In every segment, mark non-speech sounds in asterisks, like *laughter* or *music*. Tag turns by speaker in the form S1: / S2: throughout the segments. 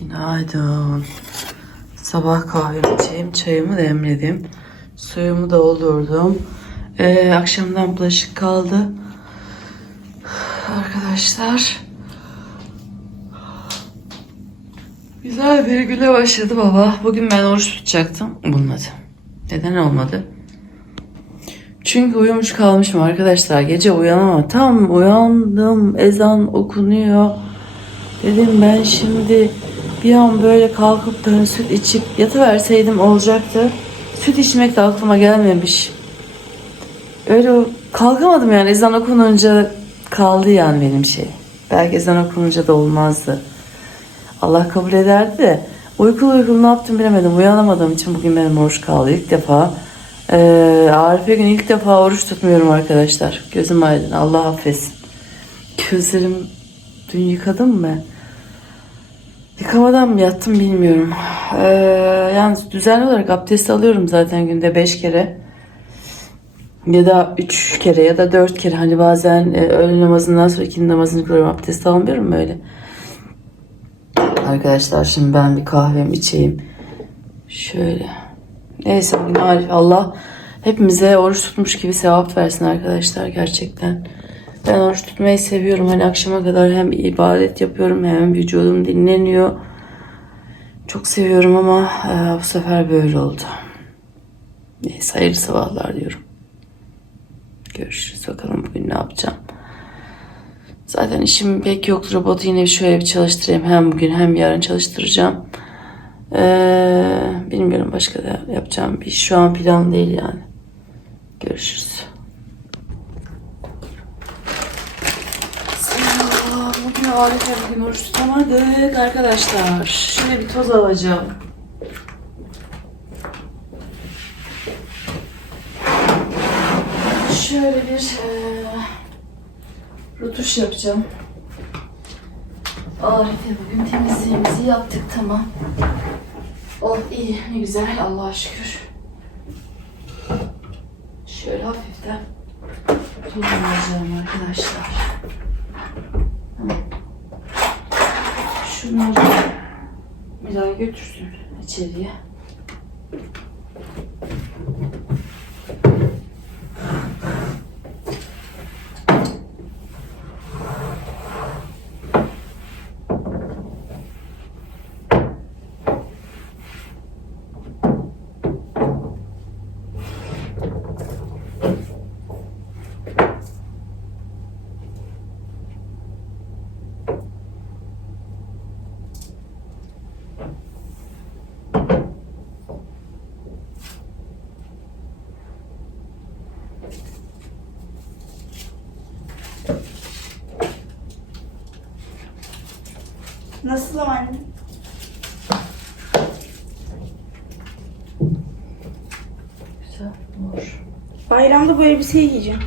S1: Günaydın. Sabah kahvemi içeyim, çayımı demledim. Suyumu doldurdum. Ee, akşamdan bulaşık kaldı. Arkadaşlar. Güzel bir güne başladı baba. Bugün ben oruç tutacaktım. Bulmadı. Neden olmadı? Çünkü uyumuş kalmışım arkadaşlar. Gece uyanamam. Tam uyandım. Ezan okunuyor. Dedim ben şimdi bir an böyle kalkıp da süt içip yatıverseydim olacaktı. Süt içmek de aklıma gelmemiş. Öyle kalkamadım yani ezan okununca kaldı yani benim şey. Belki ezan okununca da olmazdı. Allah kabul ederdi de uykulu uykulu ne yaptım bilemedim. Uyanamadığım için bugün benim oruç kaldı ilk defa. Ee, Arife gün ilk defa oruç tutmuyorum arkadaşlar. Gözüm aydın Allah affetsin. Gözlerim dün yıkadım mı? Yıkamadan mı yattım bilmiyorum. Ee, yani düzenli olarak abdest alıyorum zaten günde 5 kere. Ya da 3 kere ya da 4 kere. Hani bazen e, öğle namazından sonra ikindi namazını kılıyorum. Abdest almıyorum böyle. Arkadaşlar şimdi ben bir kahvemi içeyim. Şöyle. Neyse bugün Allah hepimize oruç tutmuş gibi sevap versin arkadaşlar gerçekten. Ben oruç tutmayı seviyorum. Hani akşama kadar hem ibadet yapıyorum hem vücudum dinleniyor. Çok seviyorum ama e, bu sefer böyle oldu. Neyse hayırlı sabahlar diyorum. Görüşürüz bakalım bugün ne yapacağım. Zaten işim pek yok. Robotu yine şöyle bir çalıştırayım. Hem bugün hem yarın çalıştıracağım. Ee, bilmiyorum başka da yapacağım bir şu an plan değil yani. Görüşürüz. Bugün Arif'e bugün oruç tutamadık arkadaşlar. Şimdi bir toz alacağım. Şöyle bir eee Rutuş yapacağım. Arif'e bugün temizliğimizi yaptık tamam. Oh iyi ne güzel Allah'a şükür. Şöyle hafiften tuzlayacağım arkadaşlar. Tamam. Şunları bir daha götürsün içeriye.
S2: Nasıl anne?
S1: Güzel.
S2: Bayramda bu elbiseyi giyeceğim.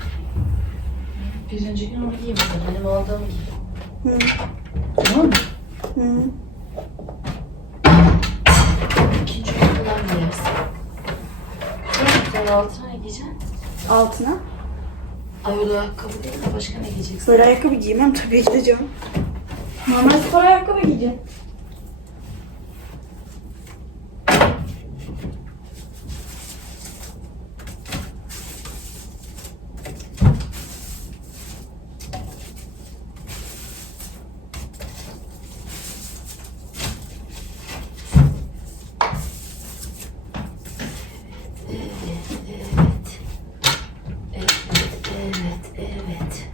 S1: Birinci gün onu giyeyim. Benim aldığım giy.
S2: Hı.
S1: Tamam mı?
S2: Hı.
S1: İkinci gün falan giyersin. Sen altına ne giyeceksin?
S2: Altına.
S1: Ay öyle ayakkabı değil de başka ne giyeceksin?
S2: Böyle ayakkabı giymem tabii ki de canım. Normal spor ayakkabı giyeceğim.
S1: Evet, evet.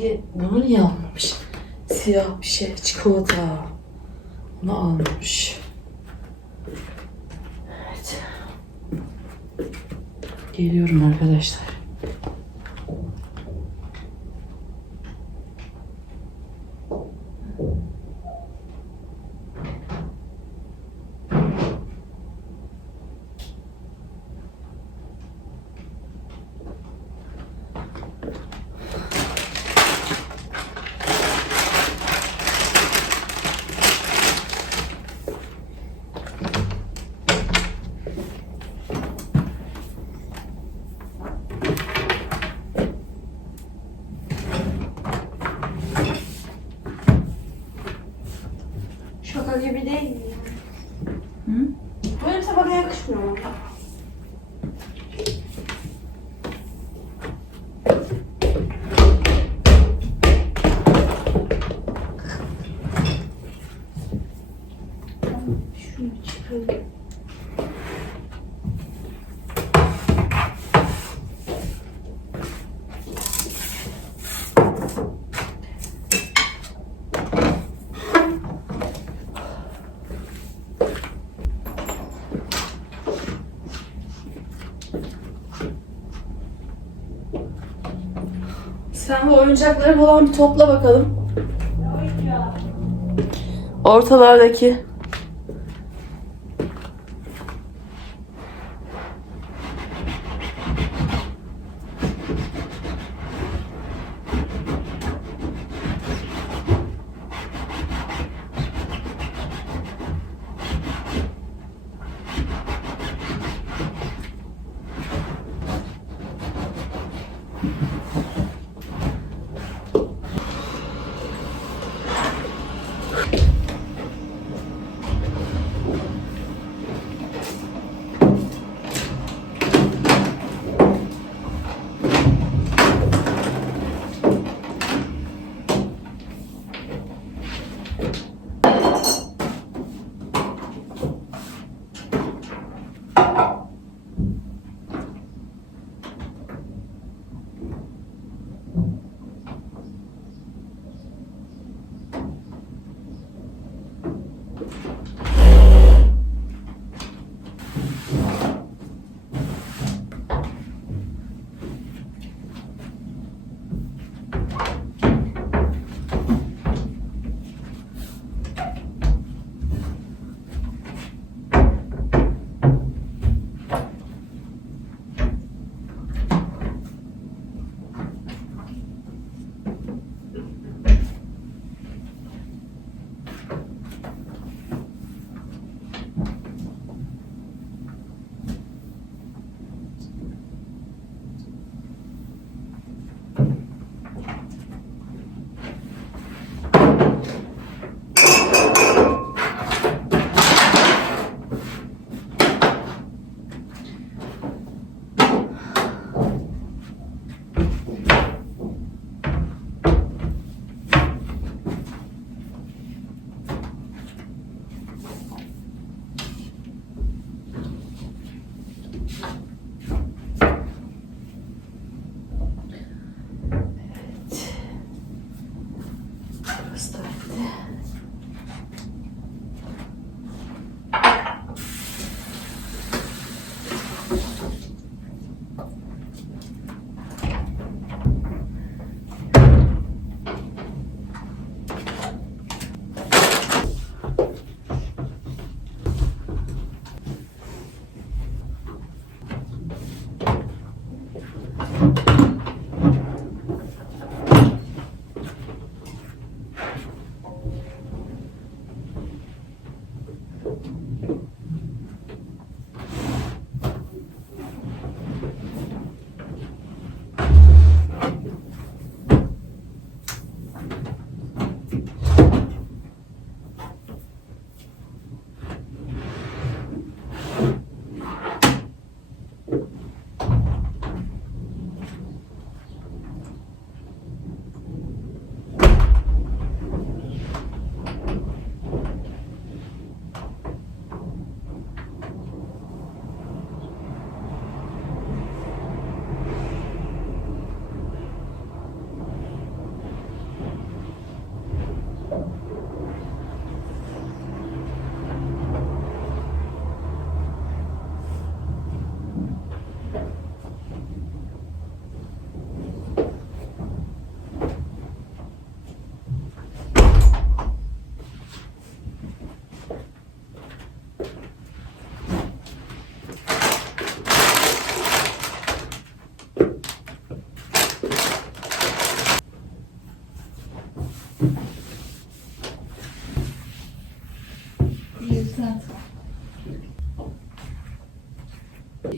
S1: Süpürge bunu niye almamış? Siyah bir şey, çikolata. Bunu almamış. Evet. Geliyorum arkadaşlar. Sen bu oyuncakları falan bir topla bakalım. Ortalardaki.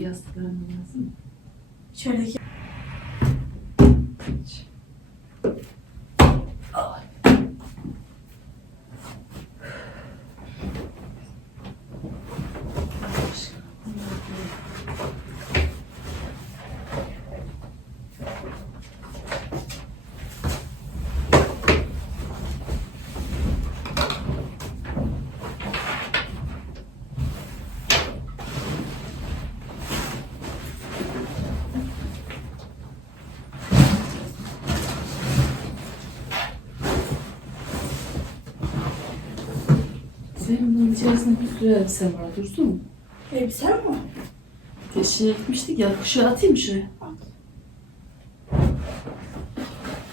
S1: Yastıklarım lazım.
S2: Şuradaki
S1: Senin bunun içerisinde bir sürü elbise var. Dursun mu?
S2: Elbise mi?
S1: Geçişe gitmiştik ya. Kuşu atayım şuraya.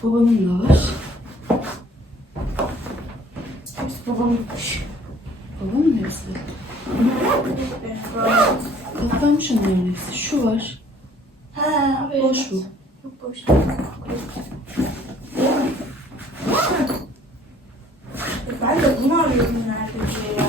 S1: Babamın da var.
S2: Hepsi babamın kuş.
S1: Babamın mı hepsi? Katlanmış onların hepsi. Şu var.
S2: Ha, evet.
S1: Boş bu.
S2: Yok boş. Ben de bunu arıyorum neredeyse ya.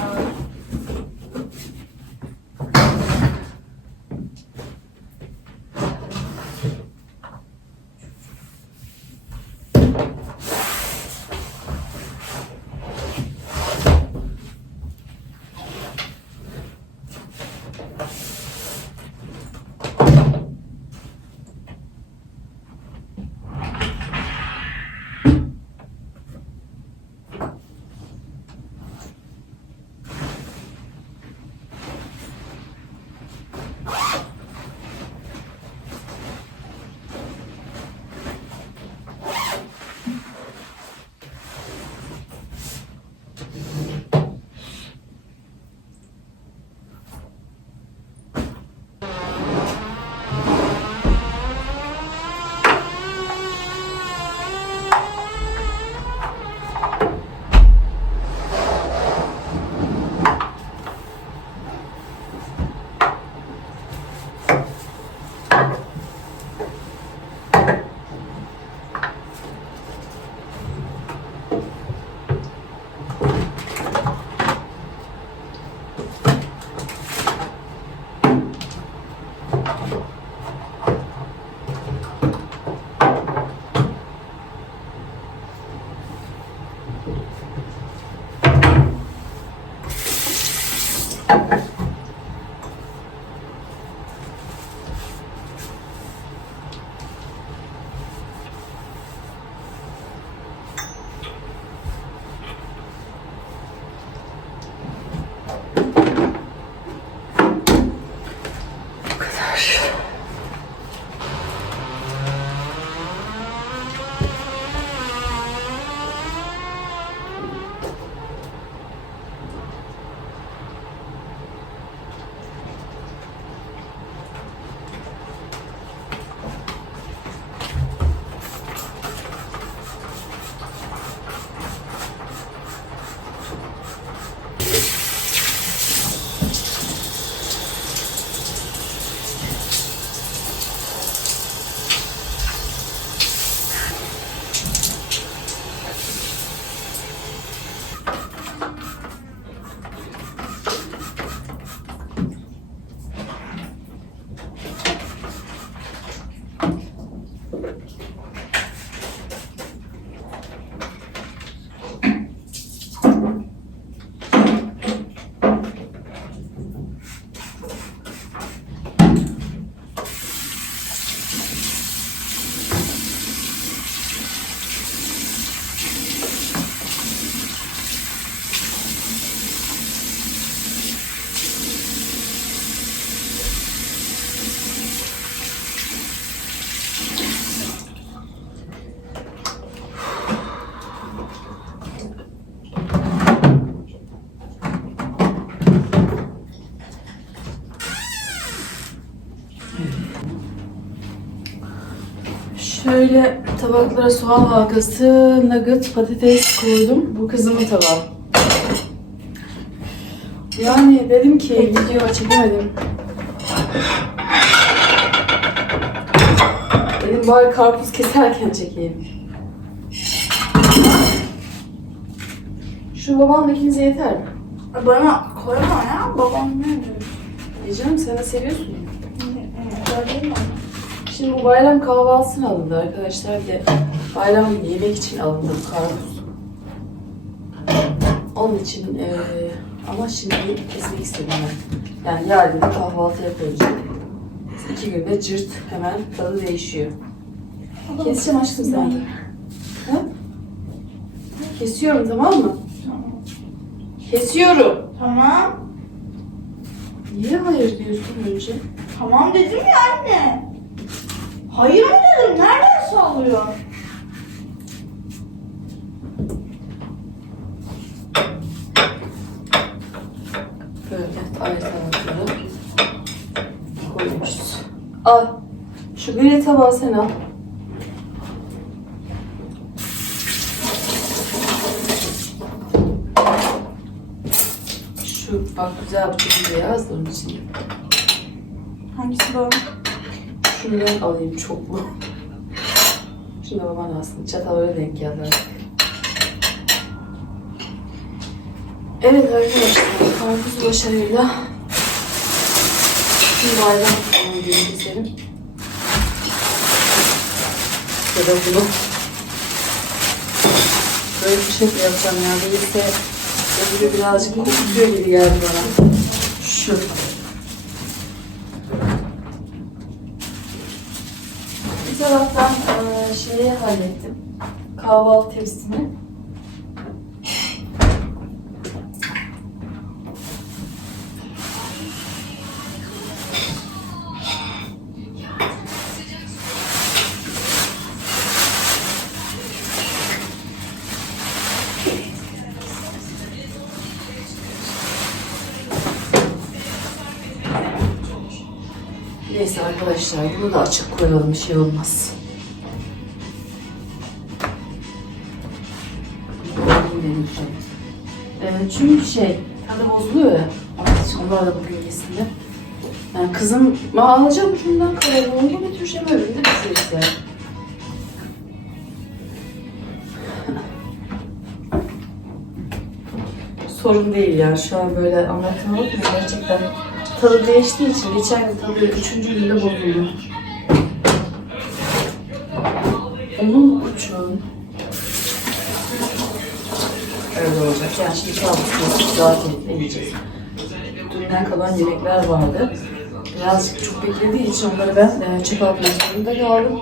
S2: Gracias.
S1: Şöyle tabaklara soğan halkası, nugget, patates koydum. Bu kızımın tabağı. Yani dedim ki video çekemedim. Dedim bari karpuz keserken çekeyim. Şu babanla ikinize yeter mi?
S2: Bana koyma ya. Babam ne diyor?
S1: Diyeceğim sen de seviyorsun ya.
S2: Öyle mi?
S1: Şimdi bu bayram kahvaltısına alındı arkadaşlar. Bir de bayram yemek için alındı bu karpuz. Onun için eee, ama şimdi kesmek istedim ben. Yani yarın kahvaltı yapıyoruz. İki günde cırt hemen tadı değişiyor. Keseceğim aşkım sen. Ha? Kesiyorum tamam mı? Kesiyorum.
S2: Tamam.
S1: Niye hayır diyorsun önce?
S2: Tamam dedim ya anne. Hayır mı dedim? Nereden sallıyor?
S1: Al. Şu gri tabağı sen al. Şu bak güzel bir beyaz da onun.
S2: Hangisi bu?
S1: Şundan alayım çoklu. *laughs* Şunu baban alsın. Çatal öyle denk geldi. Evet arkadaşlar. Karpuz başarıyla. Şimdi ayran tutmamı keselim. Ya da bunu. Böyle bir şey de yapacağım ya. Değilse öbürü birazcık kokutuyor gibi geldi bana. Şu. Bir taraftan eee, şeyi hallettim. Kahvaltı tepsini. Neyse arkadaşlar bunu da açık koyalım şey olmaz. Evet, çünkü şey tadı bozuluyor ya. Onlar da bugün yesinler. Yani kızım "Ma, alacağım şundan kalıbını götüreceğim öbürünü de bize ister. Sorun değil ya şu an böyle anlatmaya bakmıyor gerçekten tadı değiştiği için geçen gün tadı üçüncü günde bozuldu. Onun için öyle olacak. Yani şimdi kahvaltı zaten yiyeceğiz. Dünden kalan yemekler vardı. Birazcık çok beklediği için onları ben e, çöpe atmak zorunda kaldım.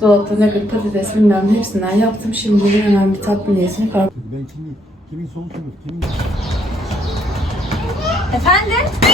S1: Dolapta ne kadar patates bilmem ne hepsinden yaptım. Şimdi bugün hemen bir tatlı niyetini kar-
S3: Ben kimin, kimin soğuk olur, kimin
S2: Efendim?